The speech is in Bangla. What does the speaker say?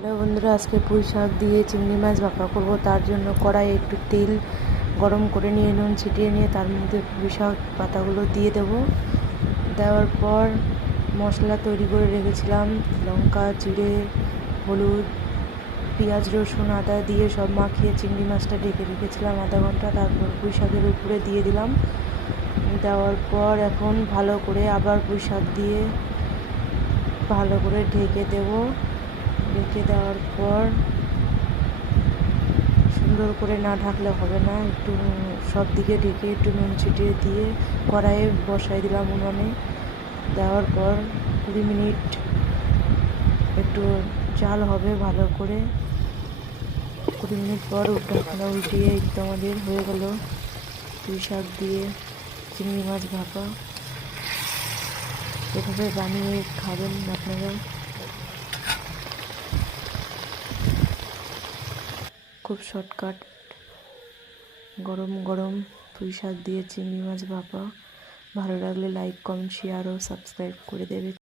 হ্যালো বন্ধুরা, আজকে পুঁই শাক দিয়ে চিংড়ি মাছ ভাপা করবো। তার জন্য কড়াইয়ে একটু তেল গরম করে নিয়ে নুন ছিটিয়ে নিয়ে তার মধ্যে পুঁই শাক পাতাগুলো দিয়ে দেবো। দেওয়ার পর মশলা তৈরি করে রেখেছিলাম, লঙ্কা, জিরে, হলুদ, পেঁয়াজ, রসুন, আদা দিয়ে সব মাখিয়ে চিংড়ি মাছটা ঢেকে রেখেছিলাম আধা ঘন্টা। তারপর পুঁই শাকের উপরে দিয়ে দিলাম। দেওয়ার পর এখন ভালো করে আবার পুঁই শাক দিয়ে ভালো করে ঢেকে দেবো। ঢেকে দেওয়ার পর সুন্দর করে না ঢাকলে হবে না, একটু সব দিকে ঢেকে একটু নুন ছিটিয়ে দিয়ে কড়াইয়ে বসাই দিলাম উনুনে। দেওয়ার পর 20 মিনিট একটু জাল হবে ভালো করে। 20 মিনিট পর ঢাকনা উল্টিয়ে একটু আমাদের হয়ে গেল পুঁই শাক দিয়ে চিংড়ি মাছ ভাপা। এভাবে বানিয়ে খাবেন আপনারা, খুব শর্টকাট। গরম গরম পুঁই শাক দিয়ে চিংড়ি মাছ ভাপা। ভালো লাগলে লাইক, কমেন্ট, শেয়ার ও সাবস্ক্রাইব করে দেবে।